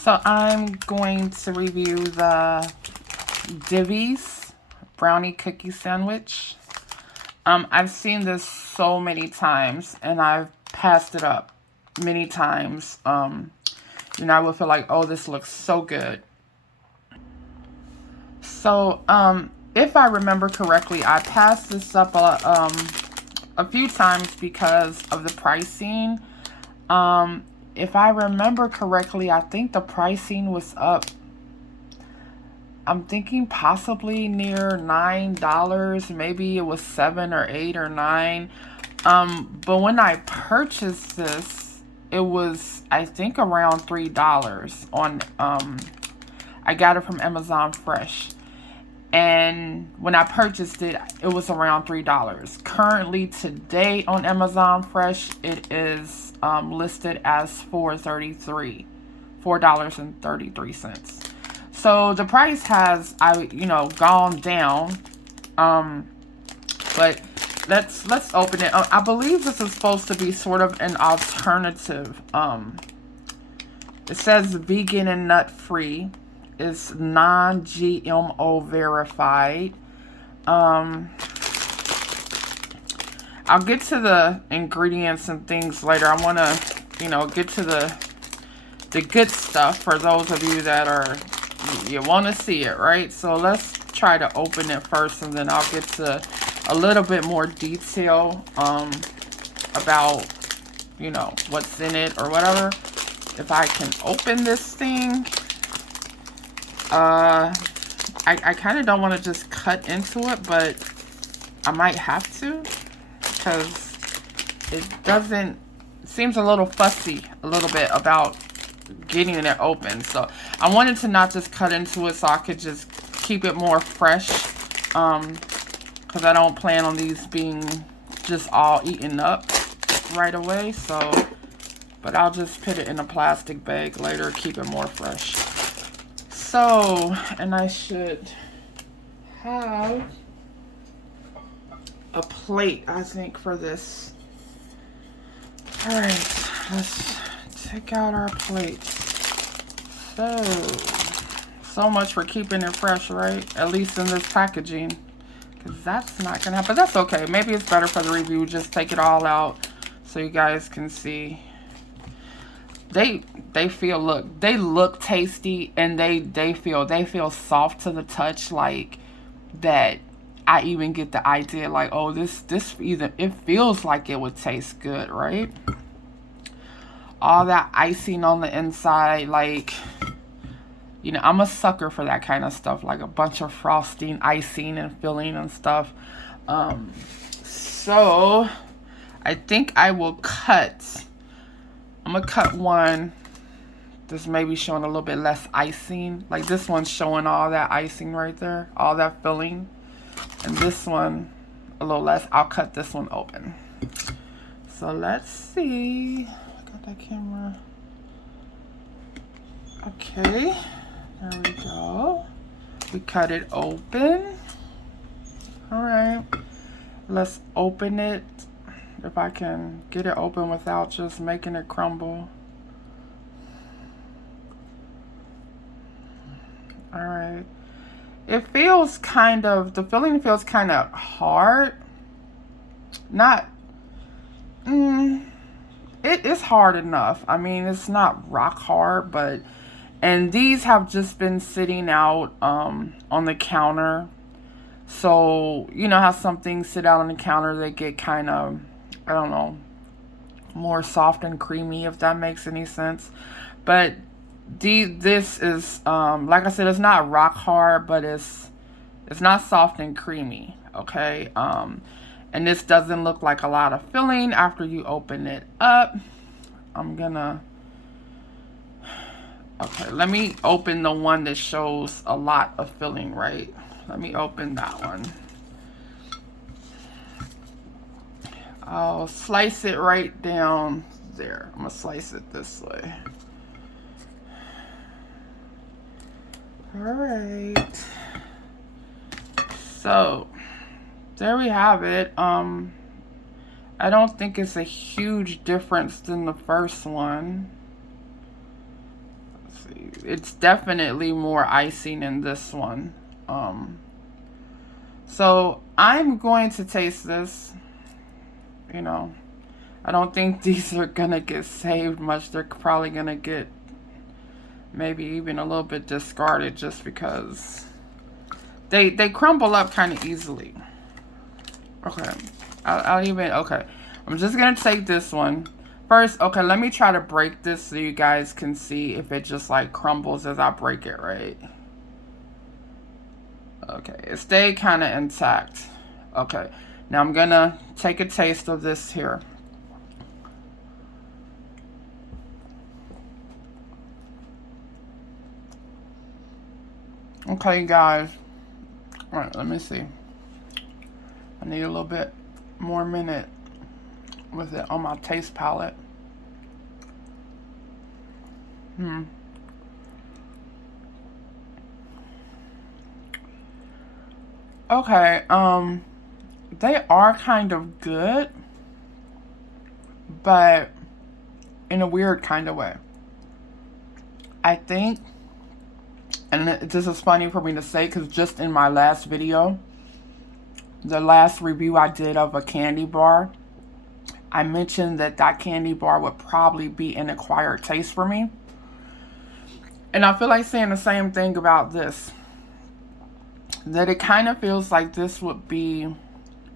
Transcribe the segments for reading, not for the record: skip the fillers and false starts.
So I'm going to review the Divvies Brownie Cookie Sandwich. I've seen this so many times and I've passed it up many times. I would feel like, oh, this looks so good. So, if I remember correctly, I passed this up a few times because of the pricing. If I remember correctly, I think the pricing was up. I'm thinking possibly near $9. Maybe it was $7 or $8 or $9. But when I purchased this, it was, I think, around $3 on, I got it from Amazon Fresh. And when I purchased it, it was around $3. Currently today on Amazon Fresh, it is listed as $4.33. So the price has, gone down. But let's open it. I believe this is supposed to be sort of an alternative. It says vegan and nut free. It's non-GMO verified. I'll get to the ingredients and things later. I want to, get to the good stuff for those of you that are, you want to see it, right? So let's try to open it first, and then I'll get to a little bit more detail about, what's in it or whatever. If I can open this thing. I kind of don't want to just cut into it, but I might have to, because it seems a little fussy a little bit about getting it open. So I wanted to not just cut into it so I could just keep it more fresh, because I don't plan on these being just all eaten up right away. So, but I'll just put it in a plastic bag later, keep it more fresh. So, and I should have a plate, I think, for this. Alright, let's take out our plate. So much for keeping it fresh, right? At least in this packaging. Because that's not going to happen. That's okay. Maybe it's better for the review. Just take it all out so you guys can see. They look tasty, and they feel soft to the touch, like that. I even get the idea like, oh, this either, it feels like it would taste good, right? All that icing on the inside, like, I'm a sucker for that kind of stuff, like a bunch of frosting, icing, and filling and stuff. So I think I will cut. I'm going to cut one. This may be showing a little bit less icing. Like this one's showing all that icing right there. All that filling. And this one, a little less. I'll cut this one open. So let's see. I got that camera. Okay. There we go. We cut it open. Alright. Let's open it. If I can get it open without just making it crumble. Alright. It feels kind of, the filling feels kind of hard. Not, it is hard enough. I mean, it's not rock hard, but, and these have just been sitting out on the counter. So, how some things sit out on the counter, they get kind of, I don't know, more soft and creamy, if that makes any sense. But this is, like I said, it's not rock hard, but it's not soft and creamy, okay? And this doesn't look like a lot of filling after you open it up. Okay, let me open the one that shows a lot of filling, right? Let me open that one. I'll slice it right down there. I'm going to slice it this way. Alright. So, there we have it. I don't think it's a huge difference than the first one. see. It's definitely more icing in this one. So I'm going to taste this. You know, I don't think these are gonna get saved much. They're probably gonna get maybe even a little bit discarded just because they crumble up kind of easily. Okay, okay. I'm just gonna take this one first. Okay, let me try to break this so you guys can see if it just like crumbles as I break it, right? Okay, it stayed kind of intact. Okay, now I'm gonna take a taste of this here. Okay, guys. All right, let me see. I need a little bit more minute with it on my taste palette. Okay, they are kind of good, but in a weird kind of way. I think, and this is funny for me to say because just in my last video, the last review I did of a candy bar, I mentioned that that candy bar would probably be an acquired taste for me. And I feel like saying the same thing about this. That it kind of feels like this would be,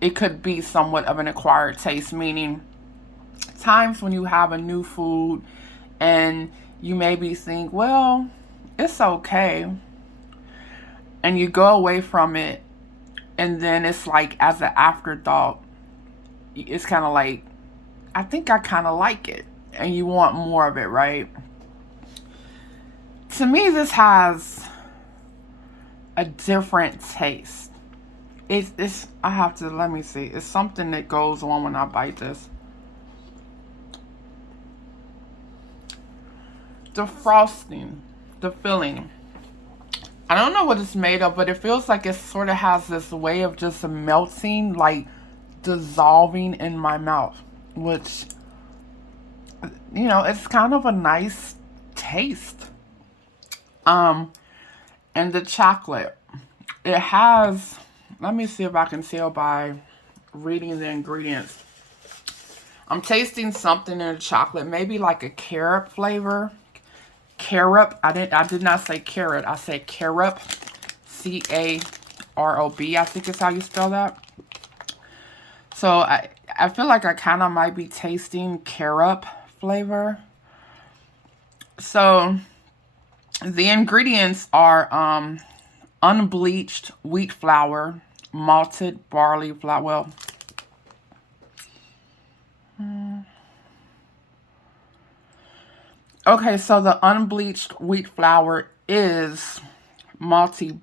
it could be somewhat of an acquired taste, meaning times when you have a new food and you maybe think, well, it's okay. And you go away from it and then it's like as an afterthought, it's kind of like, I think I kind of like it. And you want more of it, right? To me, this has a different taste. It's I have to, let me see. It's something that goes on when I bite this. The frosting, the filling. I don't know what it's made of, but it feels like it sort of has this way of just melting, like dissolving in my mouth, which, you know, it's kind of a nice taste. And the chocolate, it has, let me see if I can tell by reading the ingredients. I'm tasting something in the chocolate, maybe like a carob flavor. Carob, I did not say carrot, I said carob. C-A-R-O-B, I think is how you spell that. So I feel like I kind of might be tasting carob flavor. So the ingredients are unbleached wheat flour, malted barley flour. Well, okay, so the unbleached wheat flour is malted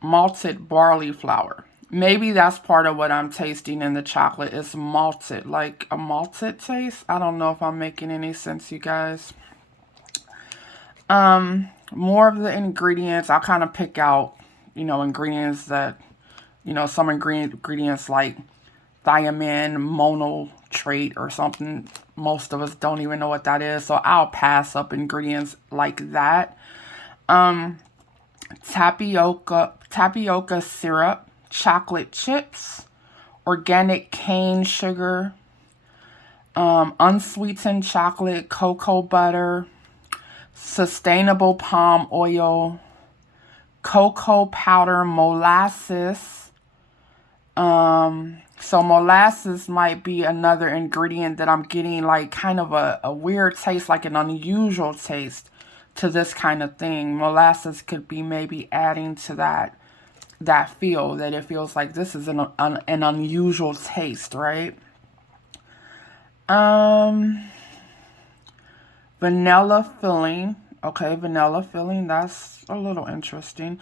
barley flour. Maybe that's part of what I'm tasting in the chocolate. It's malted, like a malted taste. I don't know if I'm making any sense, you guys. More of the ingredients, I'll kind of pick out, you know, ingredients that, you know, some ingredients like thiamine, monotrate or something. Most of us don't even know what that is, so I'll pass up ingredients like that. Tapioca syrup, chocolate chips, organic cane sugar, unsweetened chocolate, cocoa butter, sustainable palm oil, cocoa powder, molasses. So molasses might be another ingredient that I'm getting like kind of a weird taste, like an unusual taste to this kind of thing. Molasses could be maybe adding to that feel, that it feels like this is an unusual taste, right? Vanilla filling. Okay, vanilla filling. That's a little interesting.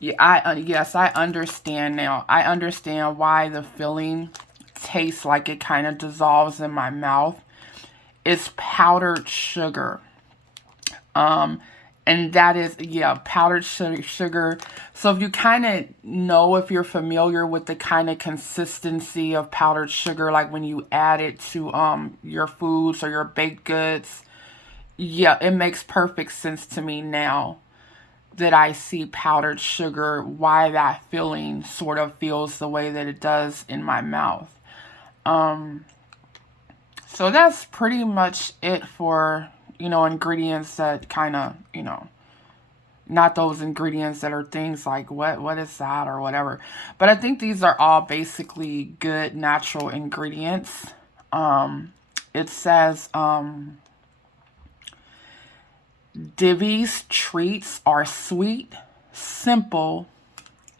Yeah, yes, I understand now. I understand why the filling tastes like it kind of dissolves in my mouth. It's powdered sugar. And that is, yeah, powdered sugar. So if you kind of know, if you're familiar with the kind of consistency of powdered sugar, like when you add it to your foods or your baked goods, yeah, it makes perfect sense to me now that I see powdered sugar, why that feeling sort of feels the way that it does in my mouth. Um, so that's pretty much it for, ingredients that kind of, not those ingredients that are things like what is that or whatever. But I think these are all basically good natural ingredients. It says Divvies treats are sweet, simple,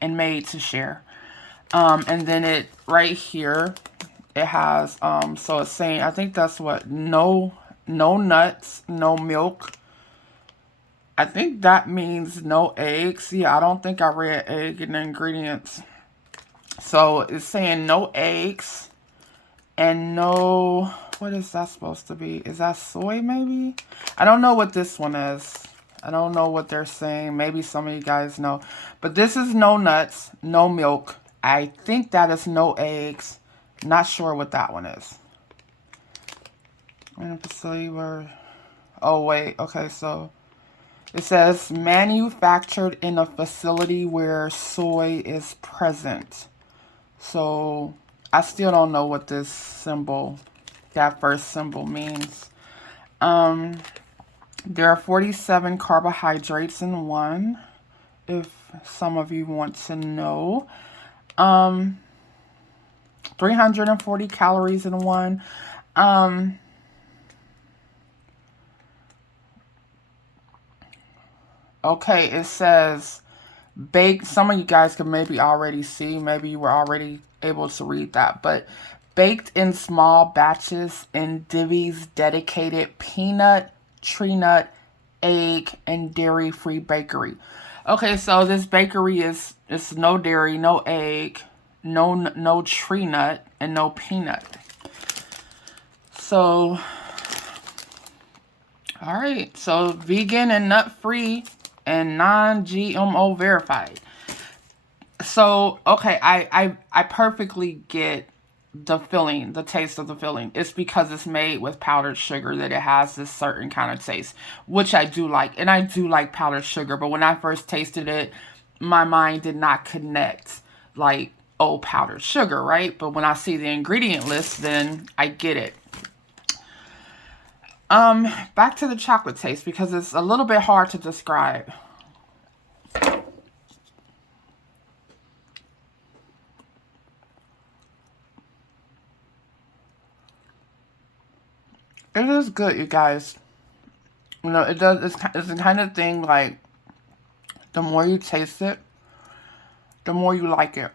and made to share. And then it right here, it has so it's saying, I think that's what, no nuts, no milk. I think that means no eggs. Yeah, I don't think I read egg in the ingredients. So it's saying no eggs and no, what is that supposed to be? Is that soy maybe? I don't know what this one is. I don't know what they're saying. Maybe some of you guys know. But this is no nuts, no milk. I think that is no eggs. Not sure what that one is. In a facility where, oh wait, okay, so it says manufactured in a facility where soy is present. So I still don't know what this symbol, that first symbol means. There are 47 carbohydrates in one, if some of you want to know. 340 calories in one. Okay, it says baked. Some of you guys can maybe already see. Maybe you were already able to read that. But baked in small batches in Divvies dedicated peanut, tree nut, egg, and dairy-free bakery. Okay, so this bakery is no dairy, no egg, no tree nut, and no peanut. So, all right. So vegan and nut-free and non-GMO verified. So, okay, I perfectly get the filling, the taste of the filling. It's because it's made with powdered sugar that it has this certain kind of taste, which I do like. And I do like powdered sugar, but when I first tasted it, my mind did not connect like, oh, powdered sugar, right? But when I see the ingredient list, then I get it. Back to the chocolate taste because it's a little bit hard to describe. It is good, you guys. It does. It's the kind of thing like the more you taste it, the more you like it.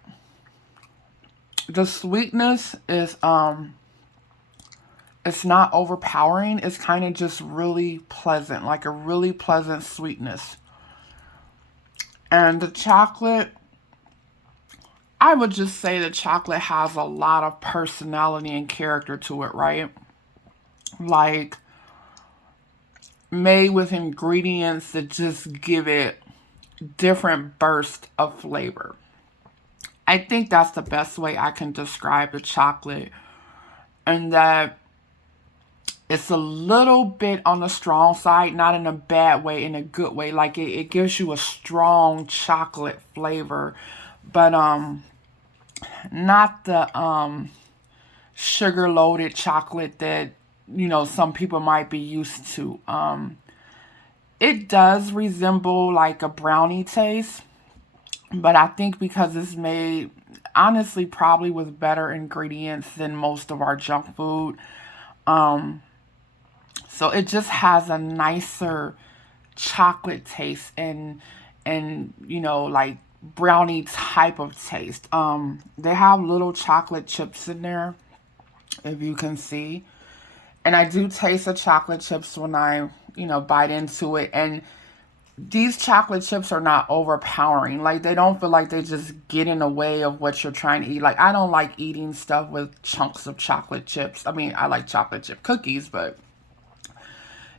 The sweetness is it's not overpowering. It's kind of just really pleasant, like a really pleasant sweetness. And the chocolate, I would just say the chocolate has a lot of personality and character to it, right? Like made with ingredients that just give it different bursts of flavor. I think that's the best way I can describe the chocolate. And that it's a little bit on the strong side, not in a bad way, in a good way. Like it gives you a strong chocolate flavor, but not the sugar loaded chocolate that some people might be used to. It does resemble like a brownie taste, but I think because it's made honestly probably with better ingredients than most of our junk food. So it just has a nicer chocolate taste and like brownie type of taste. They have little chocolate chips in there, if you can see. And I do taste the chocolate chips when I, bite into it. And these chocolate chips are not overpowering. Like, they don't feel like they just get in the way of what you're trying to eat. Like, I don't like eating stuff with chunks of chocolate chips. I mean, I like chocolate chip cookies, but,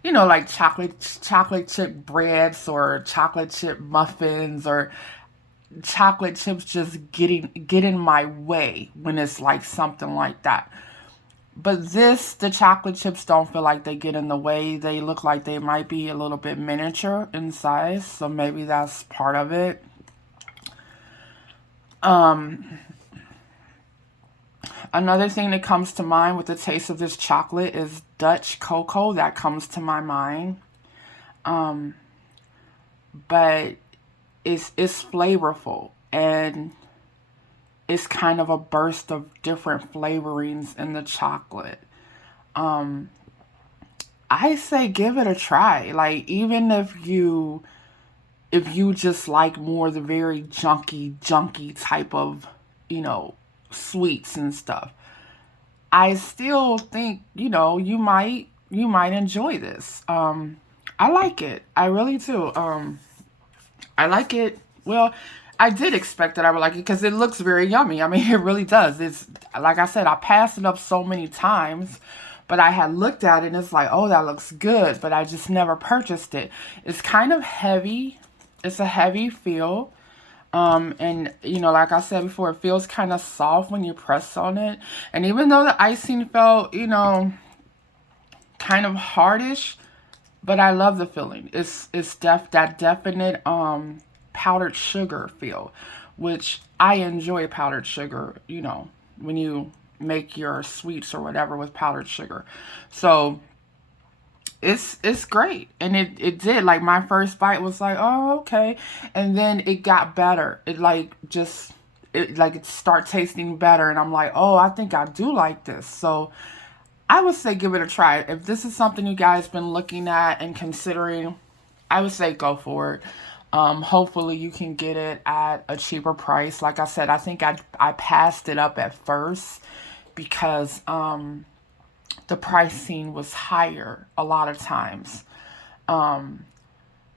like chocolate chip breads or chocolate chip muffins or chocolate chips just get in my way when it's like something like that. But the chocolate chips don't feel like they get in the way. They look like they might be a little bit miniature in size, so maybe that's part of it. Another thing that comes to mind with the taste of this chocolate is Dutch cocoa. That comes to my mind. But it's flavorful, and it's kind of a burst of different flavorings in the chocolate. I say give it a try. Like, even if you just like more the very junky type of, sweets and stuff, I still think, you might enjoy this. I like it. I really do. I like it. Well, I did expect that I would like it because it looks very yummy. I mean, it really does. It's like I said, I passed it up so many times, but I had looked at it and it's like, oh, that looks good, but I just never purchased it. It's kind of heavy. It's a heavy feel. And like I said before, it feels kind of soft when you press on it. And even though the icing felt, kind of hardish, but I love the feeling. It's that definite powdered sugar feel, which I enjoy powdered sugar, when you make your sweets or whatever with powdered sugar. So it's great. And it did. Like, my first bite was like, oh, okay. And then it got better. It start tasting better, and I'm like, oh, I think I do like this. So I would say give it a try. If this is something you guys been looking at and considering, I would say go for it. Hopefully you can get it at a cheaper price. Like I said, I think I passed it up at first because the pricing was higher a lot of times. I'm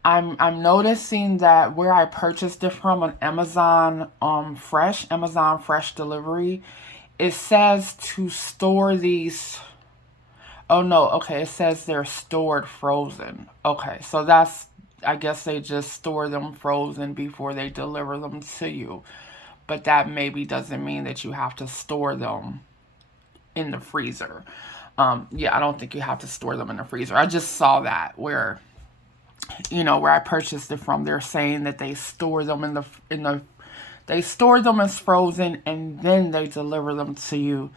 noticing that where I purchased it from, on Amazon Fresh delivery, it says to store these. Oh no, okay, it says they're stored frozen. Okay, so I guess they just store them frozen before they deliver them to you. But that maybe doesn't mean that you have to store them in the freezer. Yeah, I don't think you have to store them in the freezer. I just saw that where I purchased it from. They're saying that they store them they store them as frozen, and then they deliver them to you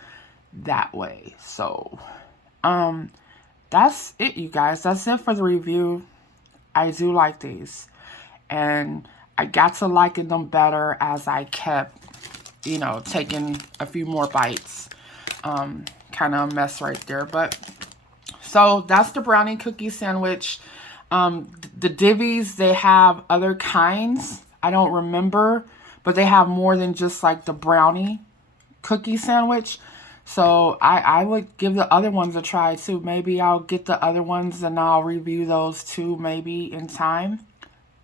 that way. So, that's it, you guys. That's it for the review. I do like these, and I got to liking them better as I kept, taking a few more bites. Kind of a mess right there, but so that's the brownie cookie sandwich. The Divvies, they have other kinds. I don't remember, but they have more than just like the brownie cookie sandwich. So I would give the other ones a try too. Maybe I'll get the other ones and I'll review those too, maybe in time.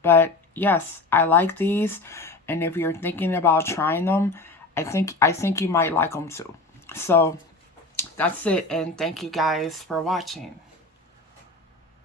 But yes, I like these, and if you're thinking about trying them, I think you might like them too. So that's it, and thank you guys for watching.